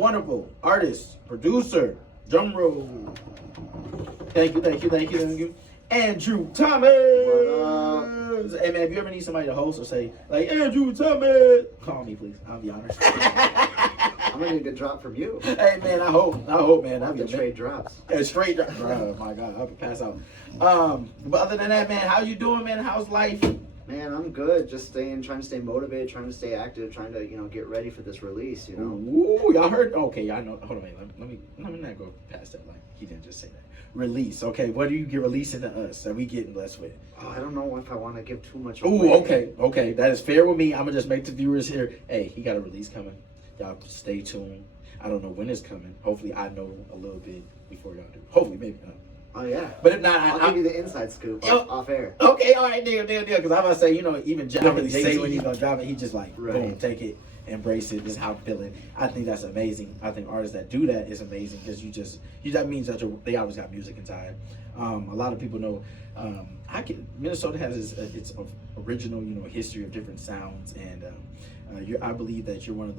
wonderful artist, producer, drum roll. Thank you. Andrew Thomas. Hey man, if you ever need somebody to host or say like Andrew Thomas, call me please. I'll be honored. I'm gonna need a drop from you. Hey man, I hope, man. I'll get straight drops. Straight drops. Oh my God, I'll pass out. But other than that, man, how you doing, man? How's life? Man, I'm good. Just trying to stay motivated, trying to stay active, trying to get ready for this release. Ooh, y'all heard? Okay, I know. Hold on, man. Let me not go past that. Like he didn't just say that. Release. Okay, what do you get releasing to us that we getting blessed with? Oh, I don't know if I want to give too much. Ooh, okay. That is fair with me. I'm gonna just make the viewers here. Hey, he got a release coming. Y'all stay tuned. I don't know when it's coming. Hopefully, I know a little bit before y'all do. Hopefully, maybe not. Oh yeah. But if not, I'll give you the inside scoop off air. Okay, all right, deal. Because I'm gonna say, even John really say when he's gonna drop it, he just like boom, take it, embrace it. This is how I'm feeling. I think that's amazing. I think artists that do that is amazing because that means that they always got music inside. A lot of people know. Minnesota has its original, history of different sounds, and I believe that you're one of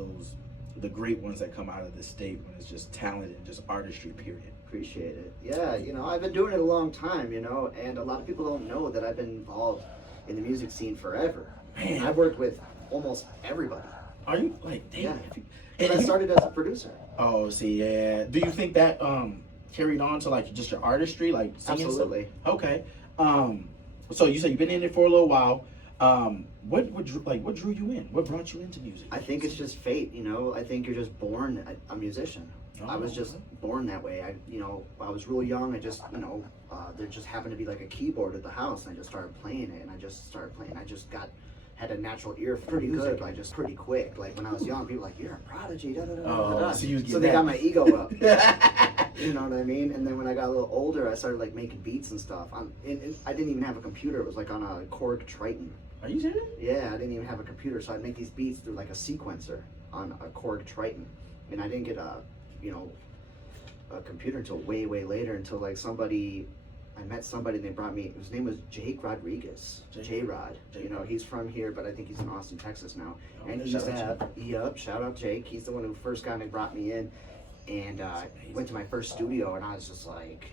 the great ones that come out of the state when it's just talent and just artistry, period. Appreciate it. Yeah, I've been doing it a long time, and a lot of people don't know that I've been involved in the music scene forever. Man. I've worked with almost everybody. Are you like, damn? Yeah. And I started as a producer. Oh, see, yeah. Do you think that carried on to like just your artistry, like singing? Absolutely. Stuff? Okay. So you said you've been in it for a little while. What drew you in? What brought you into music? I think it's just fate, I think you're just born a musician. I was just born that way. I was real young. I just, there just happened to be like a keyboard at the house, and I just started playing it, and I just had a natural ear for pretty good, like just pretty quick. Like when I was young, people were like, you're a prodigy, So they got my ego up. You know what I mean? And then when I got a little older, I started like making beats and stuff. I didn't even have a computer. It was like on a Korg Triton. Are you serious? Yeah, I didn't even have a computer, so I'd make these beats through like a sequencer on a Korg Triton. And I didn't get a computer until way later, until like I met somebody and they brought me, his name was Jake Rodriguez, J-Rod. He's from here, but I think he's in Austin, Texas now. And shout out Jake. He's the one who first kind of brought me in, and went to my first studio, and I was just like,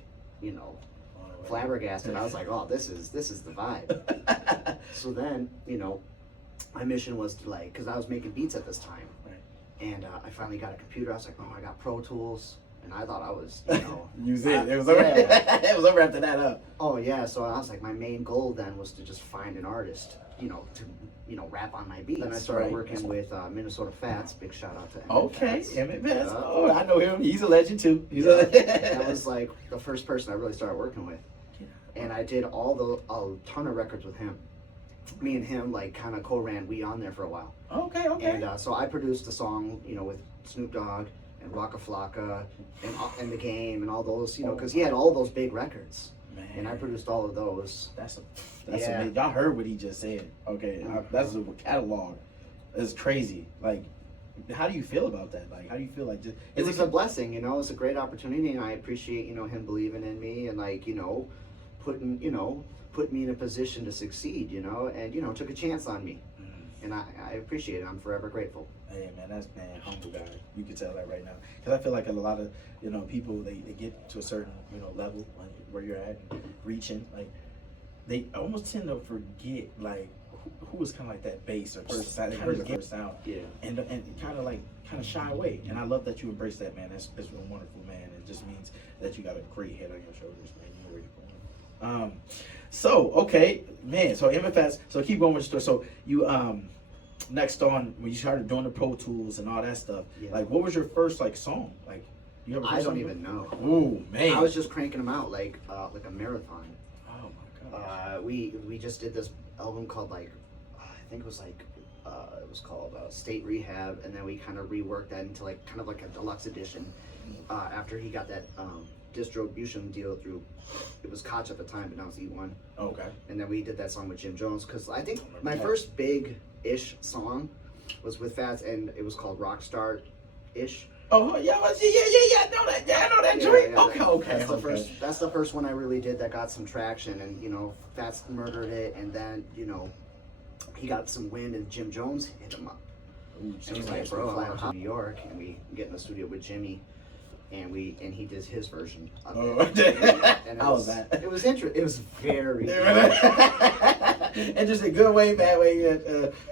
flabbergasted. I was like, oh, this is the vibe. So then, my mission was to because I was making beats at this time. And I finally got a computer. I was like, oh, I got Pro Tools. And I thought I was, Use it. It was over. It was over after that, huh? Oh, yeah. So I was like, my main goal then was to just find an artist, to rap on my beats. Then I started working with Minnesota Fats. Big shout out to Emmett Fats. Emmett Fats. Oh, I know him. He's a legend, too. That was like the first person I really started working with. And I did a ton of records with him. Me and him kind of co-ran We On There for a while. Okay. And so I produced the song, with Snoop Dogg and Waka Flocka and The Game and all those, because he had all those big records. Man. And I produced all of those. That's amazing. Y'all heard what he just said. Okay, that's a catalog. It's crazy. Like, how do you feel about that? Like, how do you feel like this? It was a blessing, It's a great opportunity, and I appreciate, him believing in me and put me in a position to succeed, and took a chance on me. And I appreciate it. I'm forever grateful. Hey man, that's humble guy. You can tell that right now. Because I feel like a lot of people they get to a certain level like where you're at and reaching, like they almost tend to forget like who was kind of like that bass or first sound, Yeah. And kind of shy away. And I love that you embrace that, man. That's wonderful, man. It just means that you got a great head on your shoulders, man. You know where you're going. So okay, man. So MFS. So keep going with the story. So you next on when you started doing the Pro Tools and all that stuff. Yeah. Like, what was your first song? Like, you have I don't even know. Ooh, man. I was just cranking them out like a marathon. Oh my god. We just did this album called I think it was called State Rehab, and then we kind of reworked that into kind of like a deluxe edition. After he got that distribution deal through, it was Koch at the time, but now it's E1. Okay. And then we did that song with Jim Jones, because I think my first big-ish song was with Fats, and it was called Rockstar-ish. Oh yeah, I know that. Yeah, I know that joint. Yeah, okay. That's the first one I really did that got some traction, and Fats murdered it, and then he got some wind, and Jim Jones hit him up. Ooh, and he's like, bro, fly out to New York, and we get in the studio with Jimmy, and he did his version of it. And how was that? It was interesting. It was very interesting, good way, bad way.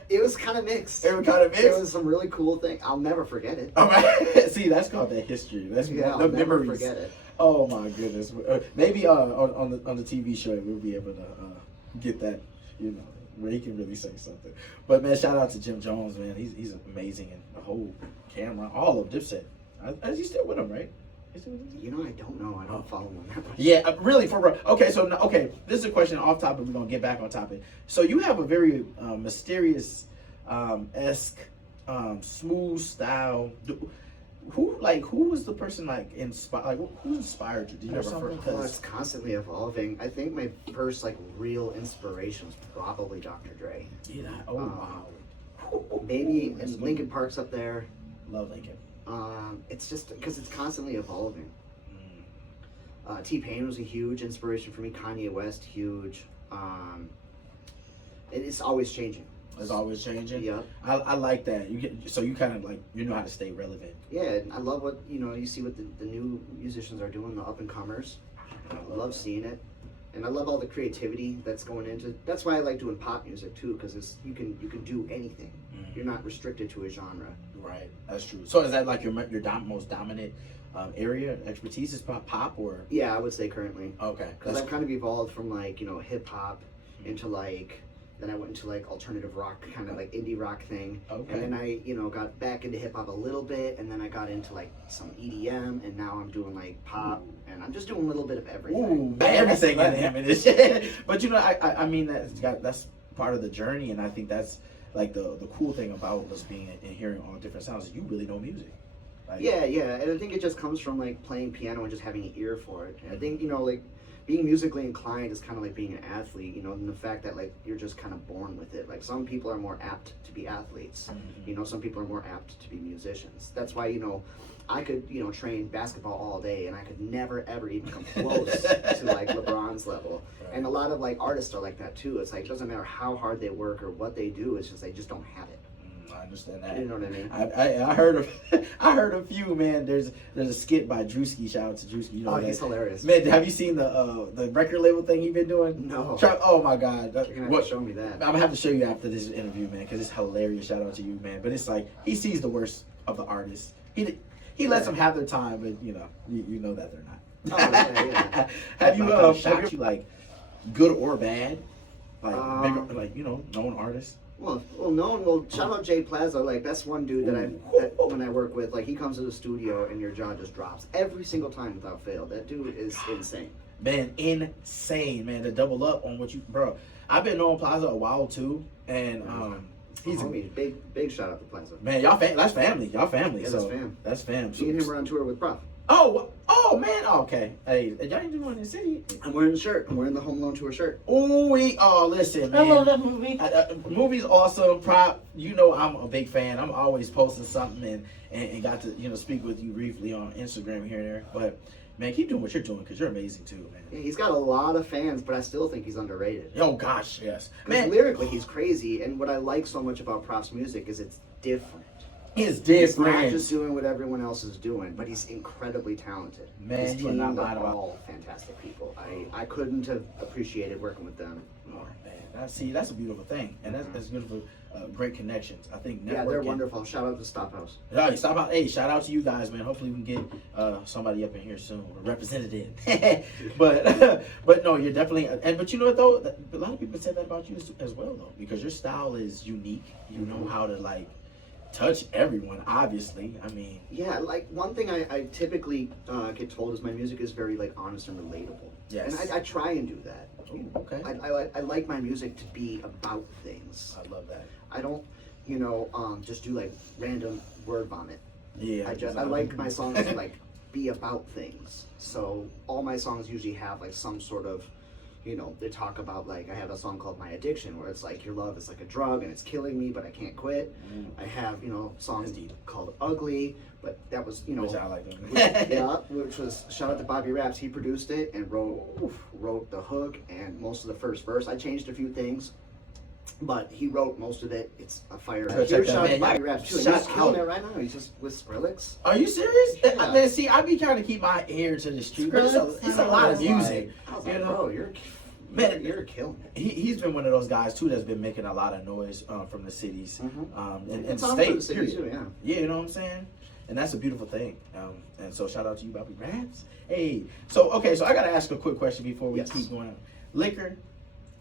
It was kind of mixed. It was kind of mixed. There was some really cool thing. I'll never forget it. See, that's called the history. That's yeah, the I'll memories. Never forget it. Oh my goodness. Maybe on the TV show we'll be able to get that, you know, where he can really say something. But man, shout out to Jim Jones, man. He's amazing, and the whole camera, all of Dipset. Is he still with him, right? You know, I don't know. I don't follow him that much. Yeah, really, for real. Okay, so this is a question off topic. We're gonna get back on topic. So you have a very mysterious, esque, smooth style. Who was the person like inspired? Like who inspired you? Did you ever? Well, it's constantly evolving. I think my first like real inspiration was probably Dr. Dre. Yeah. Oh wow. Maybe and Linkin Park's up there. Love Linkin. It's just because it's constantly evolving. T-Pain was a huge inspiration for me. Kanye West, huge. It's always changing. It's always changing. Yeah. I like that. You kind of like you know how to stay relevant. Yeah, and I love what you see what the new musicians are doing, the up and comers. I love seeing it, and I love all the creativity that's going into. That's why I like doing pop music too, because you can do anything. You're not restricted to a genre. Right, that's true. So is that like your most dominant area expertise is pop or? Yeah, I would say currently. Okay. Because I've kind of evolved from like hip hop into like. Then I went into like alternative rock, kind of like indie rock thing. Okay. And then I, got back into hip hop a little bit, and then I got into like some EDM, and now I'm doing like pop, and I'm just doing a little bit of everything. Ooh, everything in him and this shit. But I mean that's part of the journey, and I think that's like the cool thing about us being and hearing all different sounds. Is you really know music. Like, yeah, and I think it just comes from like playing piano and just having an ear for it. And I think like. Being musically inclined is kind of like being an athlete, and the fact that like you're just kind of born with it. Like some people are more apt to be athletes, some people are more apt to be musicians. That's why I could train basketball all day and I could never ever even come close to like LeBron's level. Right. And a lot of like artists are like that too. It's like it doesn't matter how hard they work or what they do. It's just they just don't have it. I understand that. You know what I mean? I heard a few, man. There's a skit by Drewski. Shout out to Drewski. He's hilarious. Man, have you seen the record label thing he's been doing? No. Oh my God. You're gonna have to show me that. I'm gonna have to show you after this interview, man, because it's hilarious. Shout out to you, man. But it's like he sees the worst of the artists. He lets them have their time, but you know that they're not. Oh, yeah. Have you shocked you like good or bad? Like bigger, known artists? Well, shout out Jay Plaza. Like that's one dude that when I work with, like he comes to the studio and your jaw just drops every single time without fail. That dude is insane. Man, insane, man. To double up on what bro. I've been knowing Plaza a while too, and he's a big shout out to Plaza. Man, that's family. Y'all family. Yeah, so that's fam. That's fam. Me and him were on tour with Prof. Oh man, okay. Hey, y'all ain't doing in the city. I'm wearing the shirt. I'm wearing the Home Alone tour shirt. Listen, man. I love that movie. Movie's awesome. I'm a big fan. I'm always posting something and got to speak with you briefly on Instagram here and there. But man, keep doing what you're doing because you're amazing too, man. Yeah, he's got a lot of fans, but I still think he's underrated. Oh gosh, yes. Man, lyrically he's crazy, and what I like so much about Prof's music is it's different. It's different. He's not just doing what everyone else is doing, but he's incredibly talented. Man, his team are all fantastic people. I couldn't have appreciated working with them more. Man, that's a beautiful thing, and that's beautiful. Great connections. I think networking. Yeah, they're wonderful. Shout out to Stop House. Hey, shout out to you guys, man. Hopefully we can get somebody up in here soon, a representative. but no, you're definitely. But you know what though, a lot of people said that about you as well though, because your style is unique. You know how to like touch everyone, obviously. I mean, yeah, like one thing I typically get told is my music is very like honest and relatable. Yes. And I try and do that. Ooh, okay. I like my music to be about things. I love that. I don't, just do like random word vomit. Yeah. I like my songs to like be about things. So all my songs usually have like some sort of, they talk about like I have a song called My Addiction where it's like your love is like a drug and it's killing me but I can't quit. I have songs called Ugly, but that was which I like them. which was shout out to Bobby Raps. He produced it and wrote the hook and most of the first verse. I changed a few things, But he wrote most of it. It's a fire. So check that, man. Bobby Raps too. And he's killing it right now. He's just with Skrillex. Are you serious? Yeah. Man, see, I be trying to keep my ear to the street. But it's a lot of music. I was like, bro, you're killing it. He's been one of those guys too that's been making a lot of noise from the cities and states. Too, yeah. Yeah, you know what I'm saying? And that's a beautiful thing. And so shout out to you, Bobby Raps. Hey, so okay, so I gotta ask a quick question before we keep going.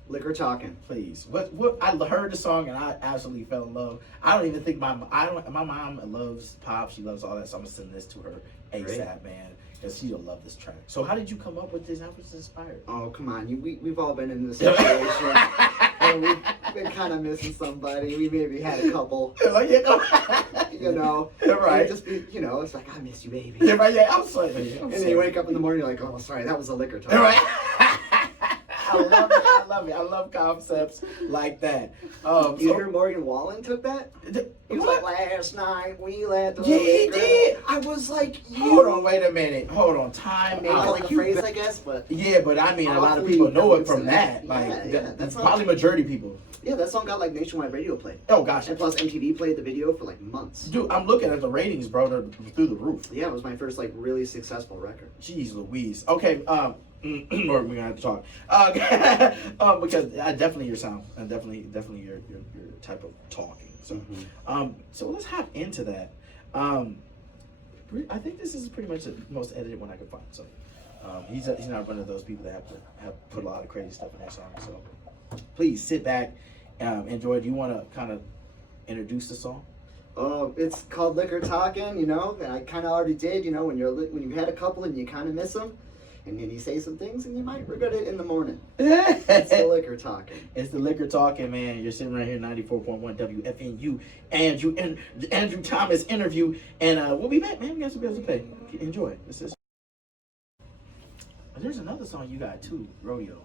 Liquor talking, please. What I heard the song and I absolutely fell in love. I don't even think my mom loves pop. She loves all that. So I'm gonna send this to her ASAP, man, because she'll love this track. So how did you come up with this? How was it inspired? Oh, come on, we've all been in this situation. And we've been kind of missing somebody. We maybe had a couple. You know, right? Just be, you know, it's like I miss you, baby. Yeah, right. Yeah, I'm sorry. And then you wake up in the morning, you're like, oh, sorry, that was a liquor talk. Right. I love it. I love it. I love concepts like that. You hear Morgan Wallen took that? He was like, last night we let the he did. I was like, hold on, wait a minute. Hold on, time out. Like a phrase, I guess, but yeah, but I mean, a lot of people know it from that. Like, that's probably majority people. Yeah, that song got like nationwide radio play. Oh gosh. And plus MTV played the video for like months. Dude, I'm looking at the ratings, bro. They're through the roof. Yeah, it was my first like really successful record. Jeez Louise. Okay, we're gonna have to talk. Because I definitely your sound. And definitely your type of talking. So so let's hop into that. I think this is pretty much the most edited one I could find. So he's not one of those people that have put a lot of crazy stuff in their song. So please sit back, enjoy. Do you want to kind of introduce the song? It's called Liquor Talking, you know, and I kind of already did, you know, when you've had a couple and you kind of miss them, and then you say some things and you might regret it in the morning. It's the liquor talking. It's the liquor talking, man. You're sitting right here, 94.1 WFNU, Andrew Thomas interview, and we'll be back, man. We got some bills to pay. Enjoy. There's another song you got too, Rodeo.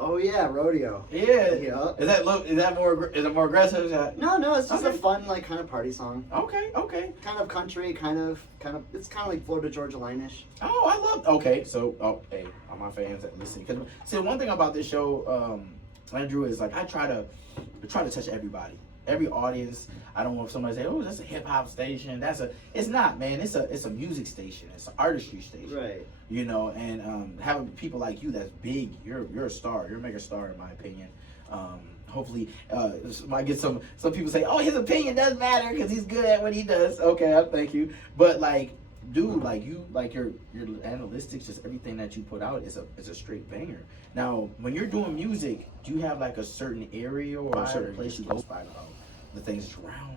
Oh yeah, Rodeo. Yeah. Yeah. Is it more aggressive? No, it's just a fun like kind of party song. Okay. Kind of country, kind of it's kind of like Florida Georgia Line-ish. Oh, I love. Okay, so hey, all my fans that listen, because see, one thing about this show, Andrew, is like I try to touch everybody, every audience. I don't want somebody to say, "Oh, that's a hip hop station." It's not, man. It's a music station. It's an artistry station. Right. You know, and having people like you that's big, you're a star. You're a mega star in my opinion. Hopefully, I get some people say, "Oh, his opinion doesn't matter because he's good at what he does." Okay, thank you. But like, dude, like you, like your analytics, just everything that you put out is a straight banger. Now, when you're doing music, do you have like a certain area or a certain place you go by the things that's around?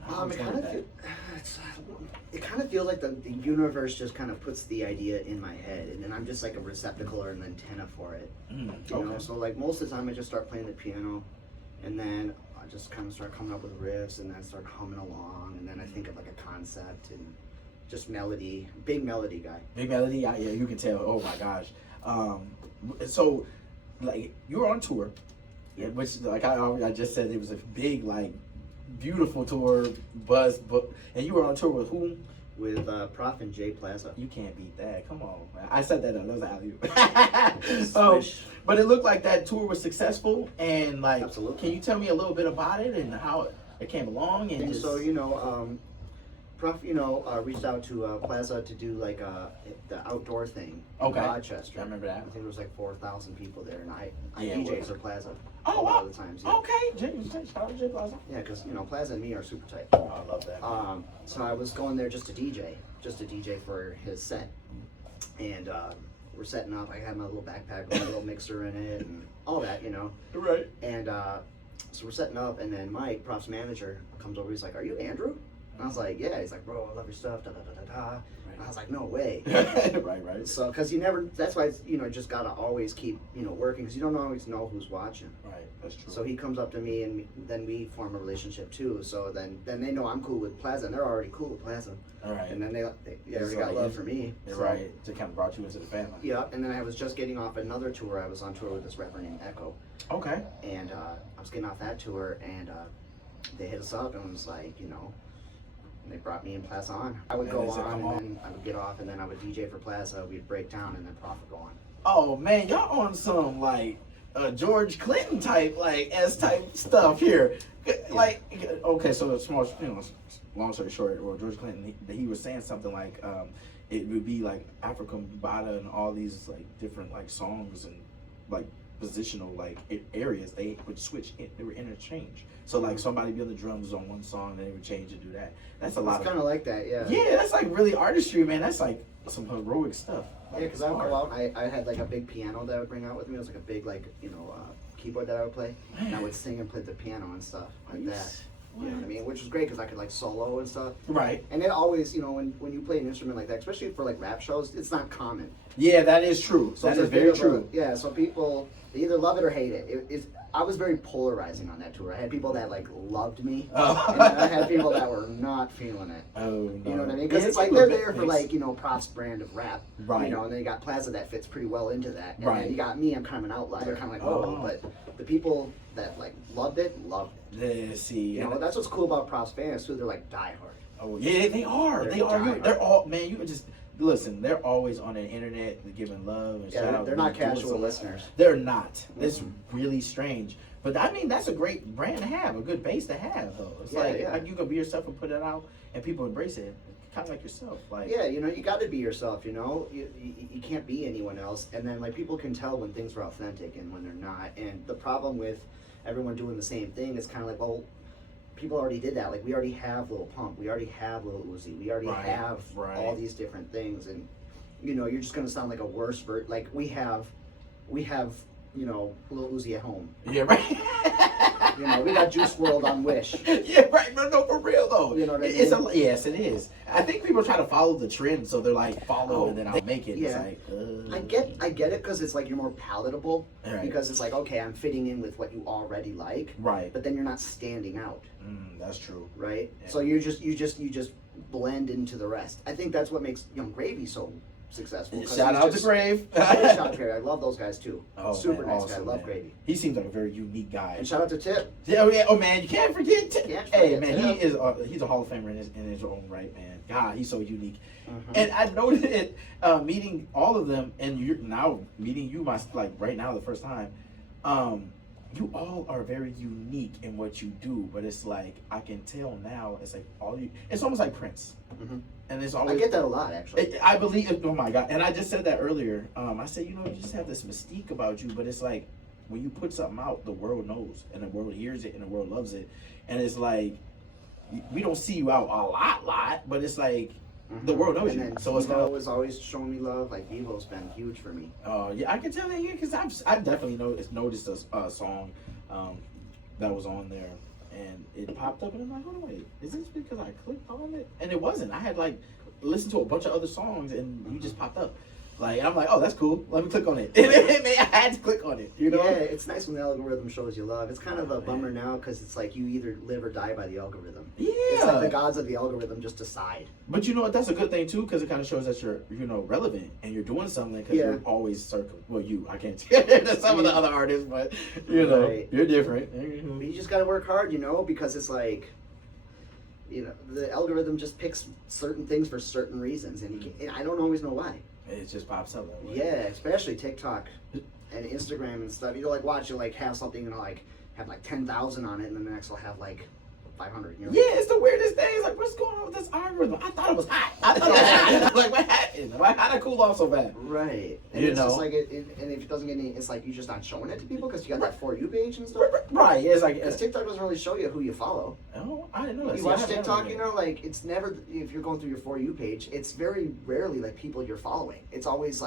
It kind of feels like the universe just kind of puts the idea in my head, and then I'm just like a receptacle or an antenna for it. You know, so like most of the time I just start playing the piano, and then I just kind of start coming up with riffs, and then start humming along, and then I think of like a concept and just melody. Big melody guy. Big melody, yeah, you can tell. Oh my gosh. So like you were on tour, which like I just said, it was a big like beautiful tour, and you were on tour with whom? With Prof and Jay Plaza. You can't beat that. Come on, man. I said that. That was an alley. But it looked like that tour was successful, and like, absolutely. Can you tell me a little bit about it and how it came along? And so you know, Prof, you know, reached out to Plaza to do like the outdoor thing in Rochester. I remember that. I think there was like 4,000 people there, and I DJs for Plaza. Oh, a lot of the times. Yeah. Okay, shout out to Jay Plaza. Yeah, because you know Plaza and me are super tight. Oh, I love that. So I was going there just to DJ for his set, and we're setting up. I had my little backpack with my little mixer in it and all that, you know. Right. And so we're setting up, and then Mike, Prof's manager, comes over. He's like, "Are you Andrew?" And I was like, "Yeah." He's like, "Bro, I love your stuff." Da da da da da. And I was like, "No way." Right. So, because you never, that's why it's, you know, just gotta always keep, you know, working, because you don't always know who's watching. Right, that's true. So he comes up to me, and then we form a relationship too. So then they know I'm cool with Plaza, and they're already cool with Plaza. All right. And then they already got love for me. Right. To kind of brought you into the family. Yeah. And then I was just getting off another tour. I was on tour with this rapper named Echo. Okay. And I was getting off that tour, and they hit us up and was like, you know. And they brought me and Plaza on. I would go on, and then I would get off, and then I would DJ for Plaza. We'd break down, and then Prof would go on. Oh man, y'all on some like George Clinton type, like type stuff here. Like, okay, so small, long story short, well, George Clinton, he was saying something like, it would be like African Bada and all these like different like songs and like positional like areas, they would switch, they were interchange. So like somebody be on the drums on one song, then they would change and do that. That's a lot. It's kind of like that, yeah. Yeah, that's like really artistry, man. That's like some heroic stuff. Like, yeah, because I would go out, I had like a big piano that I would bring out with me. It was like a big like keyboard that I would play, and I would sing and play the piano and stuff like that. You know what I mean? Which was great because I could like solo and stuff. Right. And it always, when you play an instrument like that, especially for like rap shows, it's not common. Yeah, that is true. So that is very true. Yeah, so people, they either love it or hate it. I was very polarizing on that tour. I had people that like loved me, and then I had people that were not feeling it. Oh, no. You know what I mean? Because it's like they're there for like Prof's brand of rap, right? And then you got Plaza that fits pretty well into that, and right? Then you got me. I'm kind of an outlier, kind of like but the people that like loved it. Yeah, see, that's what's cool about Prof's fans too. They're like diehard. Oh yeah, they are. They are. They're all, man. You can just listen. They're always on the internet giving love and shout out. They're not casual listeners. They're not. Mm-hmm. It's really strange. But I mean, that's a great brand to have, a good base to have, though. It's like you can be yourself and put it out, and people embrace it, kind of like yourself. Like you got to be yourself. You can't be anyone else. And then like people can tell when things are authentic and when they're not. And the problem with everyone doing the same thing is kind of like, well, people already did that. Like we already have Lil Pump, we already have Lil Uzi, we already have all these different things, and you're just gonna sound like a worse version. Like we have Lil Uzi at home. Yeah, right. We got Juice WRLD on Wish. Yeah, right. No, for real though. You know what I mean? Yes, it is. I think people try to follow the trend, so they're like, follow and then I'll make it. Yeah. It's like, I get it because it's like you're more palatable. Right. Because it's like, okay, I'm fitting in with what you already like. Right. But then you're not standing out. That's true. Right. Yeah. So you just blend into the rest. I think that's what makes Young Gravy so successful. Shout out to Grave. Shout out to Gravy. I love those guys too. Oh, super man, nice awesome, guy. Love man. Gravy. He seems like a very unique guy. And shout out to Tip. Yeah, oh man, you can't forget Tip. Hey man, Tip. he's a Hall of Famer in his own right, man. God, he's so unique. Mm-hmm. And I noticed it meeting all of them, and you're now meeting you, right now the first time. You all are very unique in what you do, but it's like I can tell now. It's like it's almost like Prince. Mm-hmm. And it's always, I get that a lot, actually. I believe. Oh my God! And I just said that earlier. I said, you just have this mystique about you, but it's like when you put something out, the world knows, and the world hears it, and the world loves it. And it's like we don't see you out a lot, but it's like the world knows you. So it's Vivo is always showing me love. Like Vivo's been huge for me. Yeah, I can tell that here because I've definitely noticed a song that was on there. And it popped up, and I'm like, hold on, wait, is this because I clicked on it? And it wasn't. I had listened to a bunch of other songs, and you just popped up. I'm like, oh, that's cool. Let me click on it. I had to click on it. Yeah, it's nice when the algorithm shows you love. It's kind of a bummer now because it's like you either live or die by the algorithm. Yeah. It's like the gods of the algorithm just decide. But you know what? That's a good thing too because it kind of shows that you're relevant and you're doing something because you're always Well, I can't tell some of the other artists, but you're different. But you just got to work hard, because it's like. The algorithm just picks certain things for certain reasons, and I don't always know why. It just pops up that way. Yeah, especially TikTok and Instagram and stuff. Watch you have something have 10,000 on it, and then the next will have 500. Yeah, it's the weirdest thing. It's like, what's going on with this algorithm? I thought it was hot. What happened? How'd it cool off so bad? Right. And it's just and if it doesn't get any, it's like you're just not showing it to people because you got that For You page and stuff. Right. It's like because TikTok doesn't really show you who you follow. Oh, I didn't know that. You watch TikTok, it's never, if you're going through your For You page, it's very rarely people you're following. It's always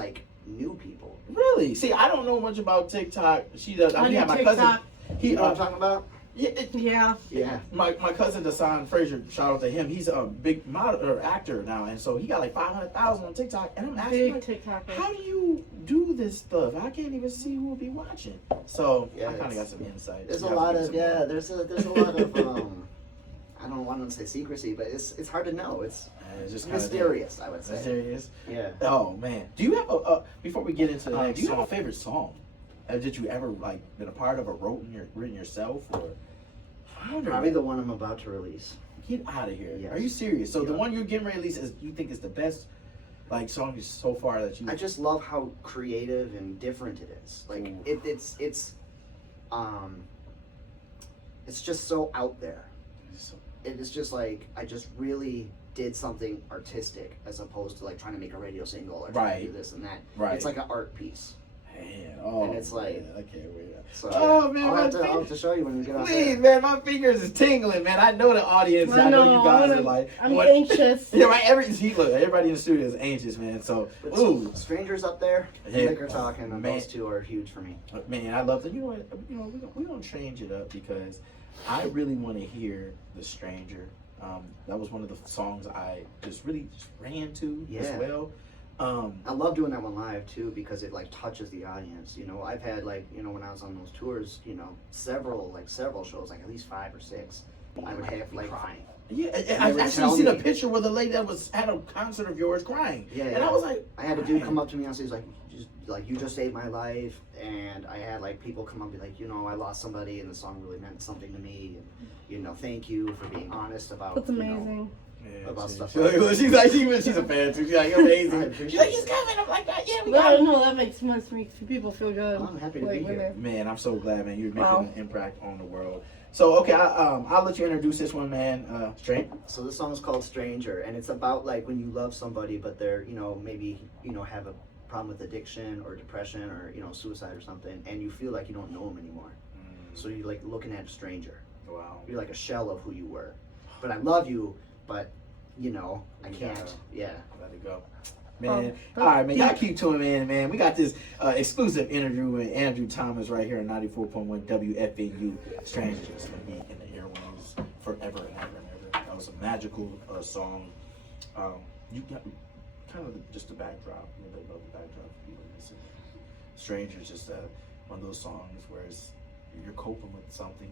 new people. Really? See, I don't know much about TikTok. She does. I mean, my cousin. You know what I'm talking about? Yeah. My cousin Dasan Frazier, shout out to him. He's a big model or actor now, and so he got 500,000 on TikTok. And I'm asking, how do you do this stuff? I can't even see who will be watching. So I kind of got some insight. There's a lot of there's a lot of I don't want to say secrecy, but it's hard to know. It's just mysterious, I would say. Mysterious. Yeah. Oh man, do you have before we get into the next, do you have a favorite song? Did you ever been a part of or written yourself or? Probably the one I'm about to release. Get out of here! Yes. Are you serious? So the one you're getting ready to release you think is the best like songs so far that you? I just love how creative and different it is. Like it's just so out there. It is just like I just really did something artistic as opposed to like trying to make a radio single or trying to do this and that. Right. It's like an art piece. Man, and it's like, man, I can't wait. So, man, I'll have to show you when we get off. Please, man, my fingers is tingling, man. I know the audience. I know you guys are like, I'm anxious. Yeah, right. Everybody in the studio is anxious, man. So, Strangers up there, liquor talking, and those two are huge for me. Man, I love that. You know what? We're gonna change it up because I really want to hear The Stranger. That was one of the songs I just ran to as well. I love doing that one live too because it like touches the audience. You know, I've had like, you know, when I was on those tours, you know, several shows, like at least 5 or 6. I would have like crying. Yeah, I've actually seen a picture where the lady that was at a concert of yours crying. Yeah, and I was like, I had a dude come up to me and say, you just saved my life. And I had like people come up and be like, you know, I lost somebody and the song really meant something to me. And, you know, thank you for being honest about. That's amazing. About stuff. She's a fan too. She's like amazing. She's like, he's coming. I'm like, yeah, we got him. No, that makes people feel good. I'm happy to be here. Man, I'm so glad, man. You're making an impact on the world. So, okay, I'll let you introduce this one, man. Straight. So this song is called Stranger, and it's about like when you love somebody, but they're, you know, maybe, you know, have a problem with addiction or depression or, you know, suicide or something, and you feel like you don't know them anymore. So you're like looking at a stranger. Wow. You're like a shell of who you were. But I love you, but, you know, I can't. Let it go. Man, all right, man. Y'all keep tuning in, man. We got this exclusive interview with Andrew Thomas right here on 94.1 WFNU. Strangers is going to be in the airwaves forever and ever and ever. That was a magical song. You got kind of just the backdrop, a little bit of the backdrop. Strangers, just one of those songs where you're coping with something.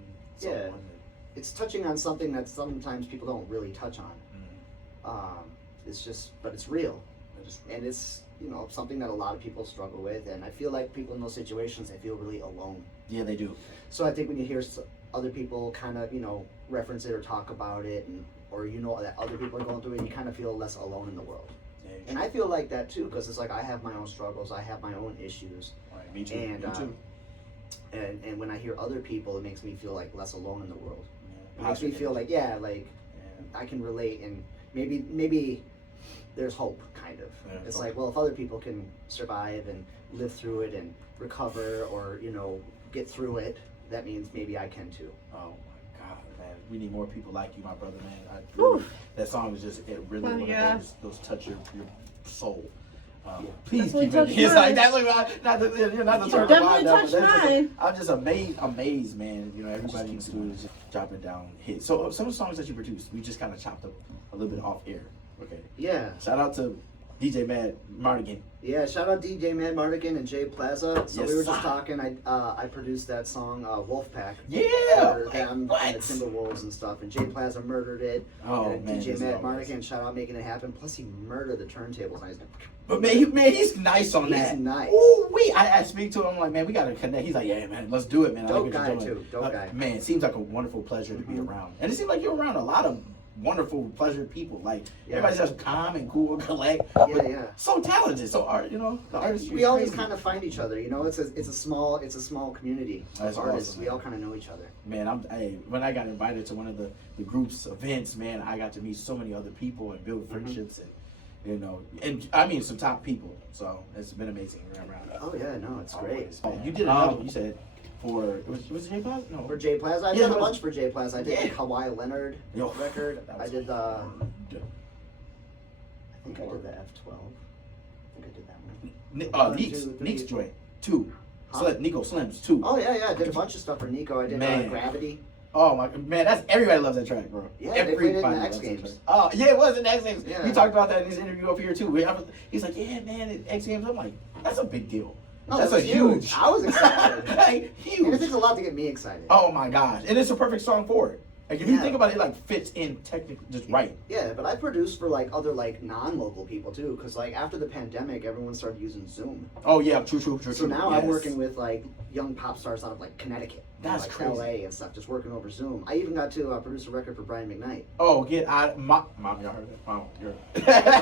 It's touching on something that sometimes people don't really touch on. It's just, but it's real. And it's, you know, something that a lot of people struggle with, and I feel like people in those situations, they feel really alone. Yeah, they do. So I think when you hear other people kind of, you know, reference it or talk about it, or you know that other people are going through it, you kind of feel less alone in the world. Yeah, and I feel like that too, because it's like I have my own struggles, I have my own issues. Right, me too. And, me too. And when I hear other people, it makes me feel like less alone in the world. It makes me feel like I can relate, and maybe there's hope, kind of. It's like, well, if other people can survive and live through it and recover, or, you know, get through it, that means maybe I can too. Oh my God, man. We need more people like you, my brother, man. That song was just, it really those touch your soul. Please keep it. It's like that. Look, not to turn the volume down, but I'm just amazed, man. You know, everybody in the studio is dropping down hits. So some of the songs that you produced, we just kind of chopped up a little bit off air. Okay. Yeah. Shout out to DJ Mad Mardigan. Yeah, shout out DJ Mad Mardigan and Jay Plaza. So we were just talking. I produced that song Wolfpack. Yeah. For them and the Timberwolves and stuff. And Jay Plaza murdered it. Oh, and man. DJ Mad Mardigan, shout out making it happen. Plus he murdered the turntables. But man, he's nice on that. He's nice. Ooh, I speak to him, I'm like, man, we gotta connect. He's like, yeah, man, let's do it, man. Dope guy too. Dope guy. Man, it seems like a wonderful pleasure to be around. And it seems like you're around a lot of wonderful, pleasure people. Like everybody's just calm and cool and collect. Yeah. So talented. So art, you know, the artistry. We always kind of find each other. You know, it's a small community of artists. Awesome, we all kind of know each other. Man, when I got invited to one of the group's events, man, I got to meet so many other people and build friendships and. You know, and I mean some top people, so it's been amazing around. Oh yeah, no, it's great. You did another one, you said for was it Jay Plaza? No, for Jay Plaza. I did a bunch for Jay Plaza. I did the Kawhi Leonard record. I did the. I think I did the F12. I think I did that one. Nick's joint 2. Nico Slims 2. Oh yeah, I did a bunch of stuff for Nico. I did Gravity. Oh my man, that's everybody loves that track, bro. Yeah, they played it in the X Games. Oh yeah, it was in the X Games. Yeah. We talked about that in this interview up here too. He's like, yeah, man, in X Games. I'm like, that's a big deal. No, that's a huge. I was excited. Like, huge. And it takes a lot to get me excited. Oh my gosh, and it's a perfect song for it. Like if you think about it, like fits in technically just right. Yeah, but I produced for like other like non-local people too, because like after the pandemic, everyone started using Zoom. Oh yeah, true. So now I'm working with like young pop stars out of like Connecticut. That's like crazy. LA and stuff, just working over Zoom. I even got to produce a record for Brian McKnight. Oh, get out! Mom, y'all heard that? Mom, you're.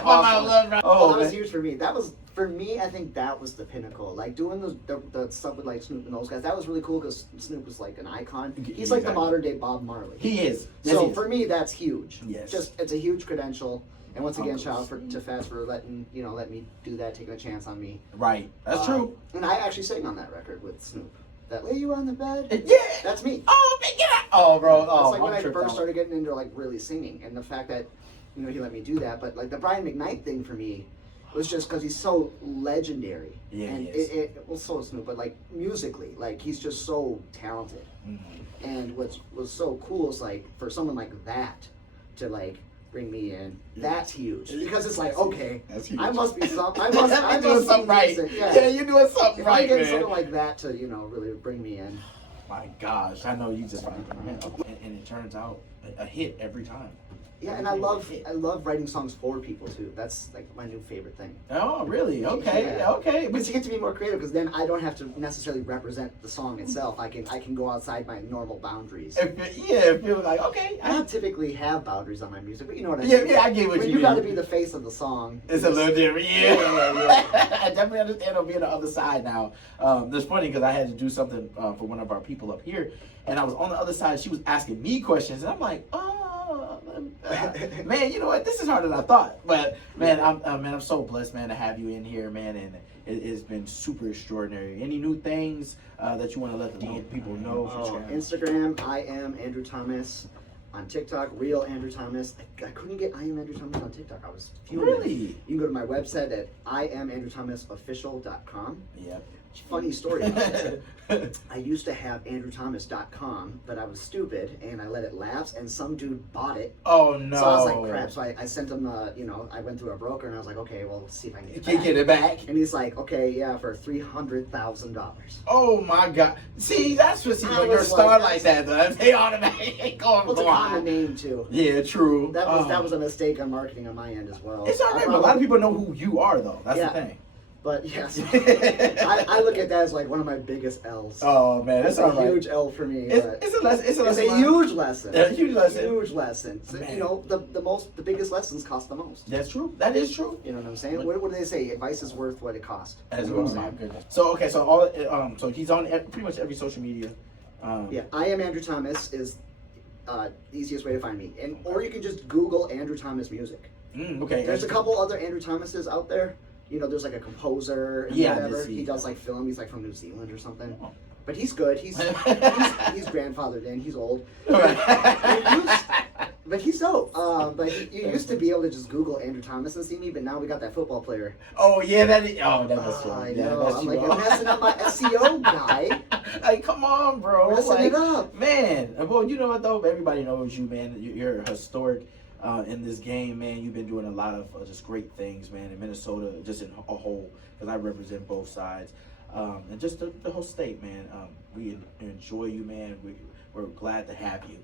Awesome. Oh, That was man. huge for me. That was for me. I think that was the pinnacle. Like doing the stuff with like Snoop and those guys. That was really cool because Snoop was like an icon. He's like the modern day Bob Marley. He is. Yes, So he is. for me, that's huge. Yes. Just it's a huge credential. And once again, Uncle shout out to Faz for let me do that, taking a chance on me. Right. That's true. And I actually sang on that record with Snoop. That lay you on the bed. Yeah. That's me. Oh, man, get out! Oh, bro. Oh, That's like when I'm I tripped first out. started getting into like really singing, and the fact that he let me do that. But like the Brian McKnight thing for me was just because he's so legendary. Yeah, and he is. well, so is Snoop, but like musically, like he's just so talented. Mm-hmm. And what was so cool is like for someone like that to like bring me in, that's huge because it's like okay, That's huge. I must be something. I I'm doing must something be right. music, Yeah, you're doing something If right, I get man. something like that to really bring me in. My gosh, I know you just and it turns out a hit every time. Yeah, and I love writing songs for people too. That's like my new favorite thing. Oh, really? Okay, Yeah. okay. Because you get to be more creative, because then I don't have to necessarily represent the song itself. I can go outside my normal boundaries. If you're like, okay, I don't typically have boundaries on my music, but you know what I Yeah, mean. yeah, I get what when you you got to mean. be the face of the song. It's a little different, Yeah. I definitely understand on being the other side now. It's funny because I had to do something for one of our people up here, and I was on the other side. She was asking me questions, and I'm like, man, you know what? This is harder than I thought. But man, I'm so blessed, man, to have you in here, man, and it's been super extraordinary. Any new things that you want to let the people know? Instagram, I am Andrew Thomas. On TikTok, real Andrew Thomas. I couldn't get I am Andrew Thomas on TikTok. I was fuming. Really? You can go to my website at IamAndrewThomasOfficial.com. Yep. Funny story about that. I used to have AndrewThomas.com, but I was stupid and I let it lapse, and some dude bought it. Oh no! So I was like, crap. So I sent him, I went through a broker and I was like, okay, well, let's see if I can get it Can back. get it back. And he's like, okay, yeah, for $300,000. Oh my God! See, that's what I when you're a was star like, like that, though. They automatically go Well, it's a common name too. Yeah, true. That was a mistake on marketing on my end as well. It's all right, but a lot of people know who you are, though. That's Yeah. the thing. But yes, I look at that as like one of my biggest L's. Oh man, That's that's all a right. huge L for me. It's but a lesson. It's a it's lesson. a huge lesson. A huge lesson. Huge lesson. So, Man. you know, the biggest lessons cost the most. That's true. That is true. You know what I'm saying? What do they say? Advice is worth what it costs. As You know well. what I'm My saying? goodness. So okay, so all so he's on pretty much every social media. Yeah, I am Andrew Thomas is the easiest way to find me, or you can just Google Andrew Thomas music. Okay. There's a couple other Andrew Thomases out there. You know, there's like a composer and Yeah, I whatever. did see He does that. like film. He's like from New Zealand or something. Oh. But he's good. He's grandfathered in. He's old. Right. But he's dope. But you used to be able to just Google Andrew Thomas and see me, but now we got that football player. Oh yeah, that is. Oh, that was true. I Yeah, know. that's I'm true. like, you're messing up my SEO guy. Like, come on, bro. Messing Like, it up. Man. Well, you know what though? Everybody knows you, man. You're historic in this game, man. You've been doing a lot of just great things, man. In Minnesota, just in a whole, because I represent both sides, and just the whole state, man. We enjoy you, man. We're glad to have you.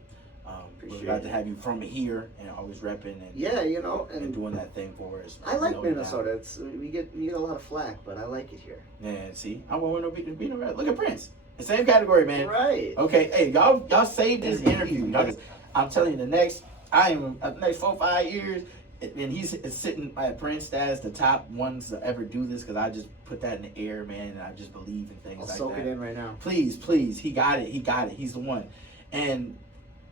We're glad to have you from here and always repping and Yeah, you know, and and doing that thing for us. I like No Minnesota. doubt. It's we get a lot of flack, but I like it here. Yeah, see, I want to be around. Look at Prince. The same category, man. Right. Okay, hey, y'all saved this interview. I'm telling you, the next 4 or 5 years, and he's sitting at Prince as the top ones to ever do this, because I just put that in the air, man, and I just believe in things I'll like soak that. it in right now. Please, he got it. He's the one. And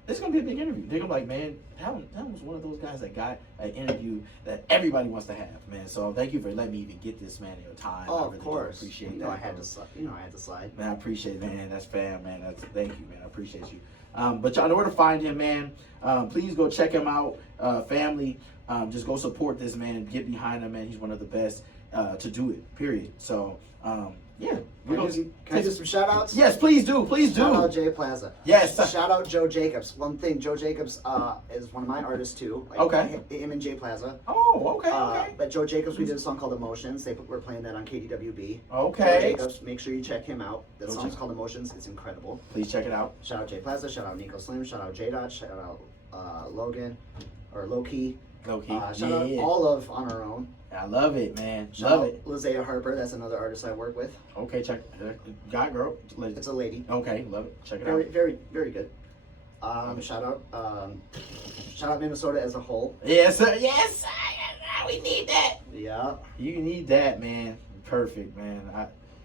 it's gonna be a big interview. They're gonna be like, man, that was one of those guys that got an interview that everybody wants to have, man. So thank you for letting me even get this, man, in your time. Oh, I of really do course. appreciate You that. know, I had bro. to slide. I had to slide. Man, I appreciate it, man. That's fam, man. Thank you, man. I appreciate you. But y'all know where to find him, man. Please go check him out, family. Just go support this man. Get behind him, man. He's one of the best to do it. Period. So, yeah. Can I do some shout outs? Yes, please do. Please do. Shout out Jay Plaza. Yes. Shout out Joe Jacobs. One thing, Joe Jacobs is one of my artists too. Like, Okay. Him and Jay Plaza. Oh, okay. But Joe Jacobs, we did a song called Emotions. We're playing that on KDWB. Okay. Joe Jacobs, make sure you check him out. That Go song's check- called Emotions. It's incredible. Please check it out. Shout out Jay Plaza. Shout out Nico Slim. Shout out J Dot. Shout out Logan or Low Key. Okay. Shout out all of On Our Own. I love it, man. Shout Love out it. Lizea Harper, that's another artist I work with. Okay, check. Guy, girl. It's a lady. Okay, love it. Check it Very, out. very, very good. Shout out Minnesota as a whole. Yes, sir. Yes, sir. We need that. Yeah. You need that, man. Perfect, man.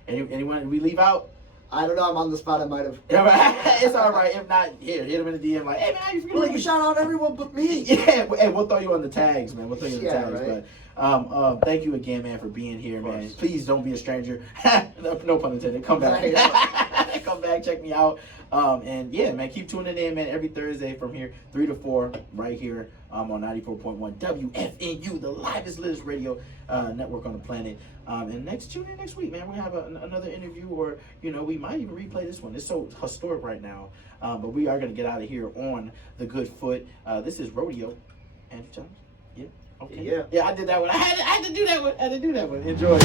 Anyone we leave out? I don't know, I'm on the spot, I might have. It's all right. If not, hit him in the DM like, hey man, how you feeling? Well, you shout out everyone but me. Yeah, hey, we'll throw you on the tags, man. We'll throw you on the Yeah, tags. right. But thank you again, man, for being here, man. Please don't be a stranger. No pun intended. Come back. Come back, check me out. And yeah, man, keep tuning in, man. Every Thursday from here, 3 to 4, right here on 94.1 WFNU, the livest, latest radio network on the planet. And tune in next week, man. We'll have another interview, or we might even replay this one. It's so historic right now. But we are going to get out of here on the good foot. This is Rodeo. Andrew Jones? Yeah. Okay. Yeah, I did that one. I had to do that one. Enjoy.